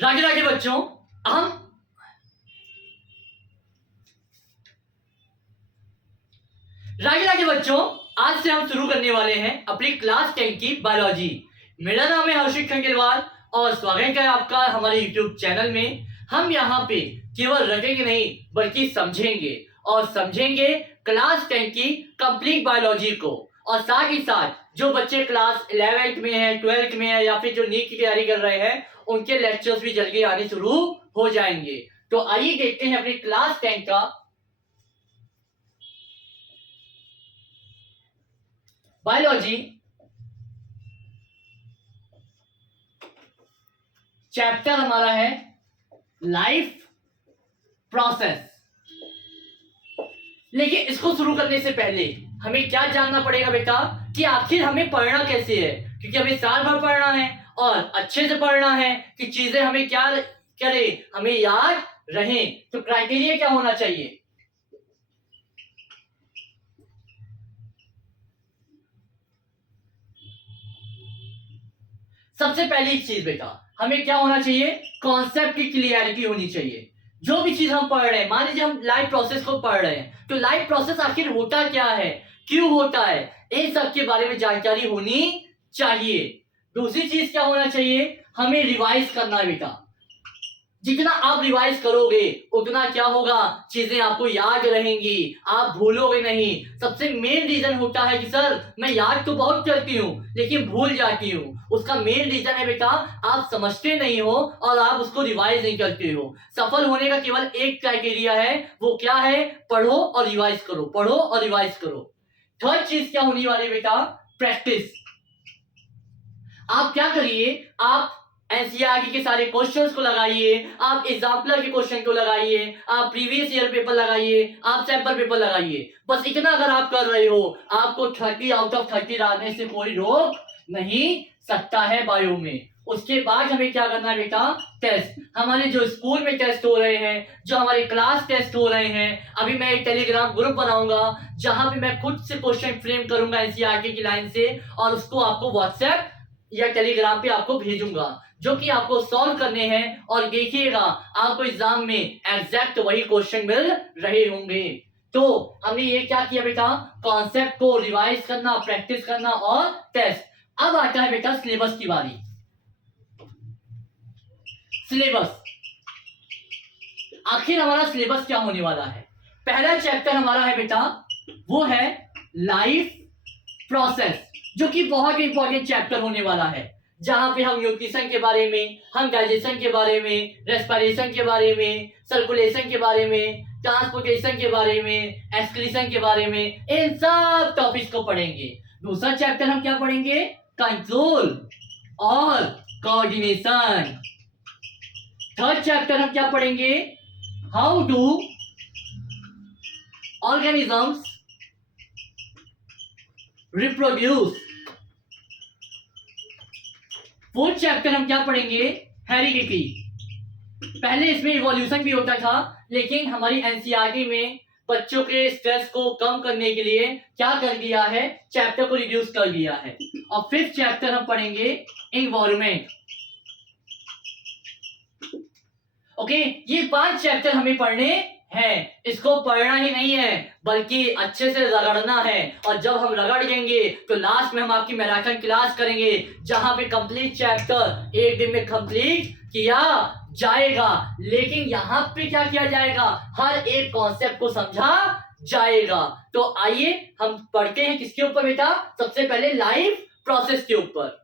रागे रागे बच्चों, हम आज से हम शुरू करने वाले हैं अपनी क्लास 10 की बायोलॉजी। मेरा नाम है हर्षित खंडेलवाल और स्वागत है आपका हमारे YouTube चैनल में। हम यहाँ पे केवल रटेंगे नहीं बल्कि समझेंगे और समझेंगे क्लास 10 की कंप्लीट बायोलॉजी को। और साथ ही साथ जो बच्चे क्लास 11th में है, 12th में है या फिर जो नीट की तैयारी कर रहे हैं उनके लेक्चर्स भी जल्दी आने शुरू हो जाएंगे। तो आइए देखते हैं अपनी क्लास 10 का बायोलॉजी चैप्टर। हमारा है लाइफ प्रोसेस। लेकिन इसको शुरू करने से पहले हमें क्या जानना पड़ेगा बेटा कि आखिर हमें पढ़ना कैसे है, क्योंकि हमें साल भर पढ़ना है और अच्छे से पढ़ना है कि चीजें हमें क्या करें, हमें याद रहें। तो क्राइटेरिया क्या होना चाहिए? सबसे पहली चीज बेटा हमें क्या होना चाहिए, कॉन्सेप्ट की क्लियरिटी होनी चाहिए। जो भी चीज हम पढ़ रहे हैं, मान लीजिए हम लाइफ प्रोसेस को पढ़ रहे हैं, तो लाइफ प्रोसेस आखिर होता क्या है, क्यों होता है, इन सब के बारे में जानकारी होनी चाहिए। दूसरी चीज क्या होना चाहिए, हमें रिवाइज करना है बेटा। जितना आप रिवाइज करोगे उतना क्या होगा, चीजें आपको याद रहेंगी, आप भूलोगे नहीं। सबसे मेन रीजन होता है कि सर मैं याद तो बहुत करती हूँ लेकिन भूल जाती हूँ, उसका मेन रीजन है बेटा आप समझते नहीं हो और आप उसको रिवाइज नहीं करते हो। सफल होने का केवल एक क्राइटेरिया है, वो क्या है, पढ़ो और रिवाइज करो, पढ़ो और रिवाइज करो। थर्ड चीज क्या होने वाली बेटा, प्रैक्टिस। आप क्या करिए, आप एनसीईआरटी के सारे क्वेश्चंस को लगाइए, आप एग्जाम्पलर के क्वेश्चन को लगाइए, आप प्रीवियस ईयर पेपर लगाइए, आप सैंपल पेपर लगाइए। बस इतना अगर आप कर रहे हो आपको 30 आउट ऑफ 30 लाने से कोई रोक नहीं सकता है बायो में। उसके बाद हमें क्या करना है बेटा, टेस्ट। हमारे जो स्कूल में टेस्ट हो रहे हैं, जो हमारे क्लास टेस्ट हो रहे हैं, अभी मैं एक टेलीग्राम ग्रुप बनाऊंगा जहां पे मैं खुद से क्वेश्चन फ्रेम करूंगा एनसीईआरटी की लाइन से और उसको आपको व्हाट्सएप या टेलीग्राम पे आपको भेजूंगा, जो कि आपको सॉल्व करने हैं। और देखिएगा आपको एग्जाम में एग्जैक्ट वही क्वेश्चन मिल रहे होंगे। तो हमने ये क्या किया बेटा, कॉन्सेप्ट को रिवाइज करना, प्रैक्टिस करना और टेस्ट। अब आता है बेटा सिलेबस की बारी। सिलेबस, आखिर हमारा सिलेबस क्या होने वाला है। पहला चैप्टर हमारा है बेटा वो है लाइफ प्रोसेस, जो कि बहुत ही इंपॉर्टेंट चैप्टर होने वाला है, जहां पे हम न्यूट्रिशन के बारे में, हम डाइजेशन के बारे में, रेस्पिरेशन के बारे में, सर्कुलेशन के बारे में, ट्रांसपोर्टेशन के बारे में, एक्सक्रीशन के बारे में, इन सब टॉपिक्स को पढ़ेंगे। दूसरा चैप्टर हम क्या पढ़ेंगे, कंट्रोल और कोऑर्डिनेशन। थर्ड चैप्टर हम क्या पढ़ेंगे, how do organisms reproduce. Fourth chapter हम क्या पढ़ेंगे, हेरिडिटी। पहले इसमें इवोल्यूशन भी होता था, लेकिन हमारी एनसीईआरटी में बच्चों के स्ट्रेस को कम करने के लिए क्या कर दिया है, चैप्टर को रिड्यूस कर दिया है। और फिफ्थ चैप्टर हम पढ़ेंगे एनवायरमेंट। ओके, ये 5 चैप्टर हमें पढ़ने हैं। इसको पढ़ना ही नहीं है बल्कि अच्छे से रगड़ना है। और जब हम रगड़ देंगे तो लास्ट में हम आपकी मैराथन क्लास करेंगे जहां पे कंप्लीट चैप्टर एक दिन में कंप्लीट किया जाएगा। लेकिन यहाँ पे क्या किया जाएगा, हर एक कॉन्सेप्ट को समझा जाएगा। तो आइए हम पढ़ते हैं किसके ऊपर बेटा, सबसे पहले लाइफ प्रोसेस के ऊपर।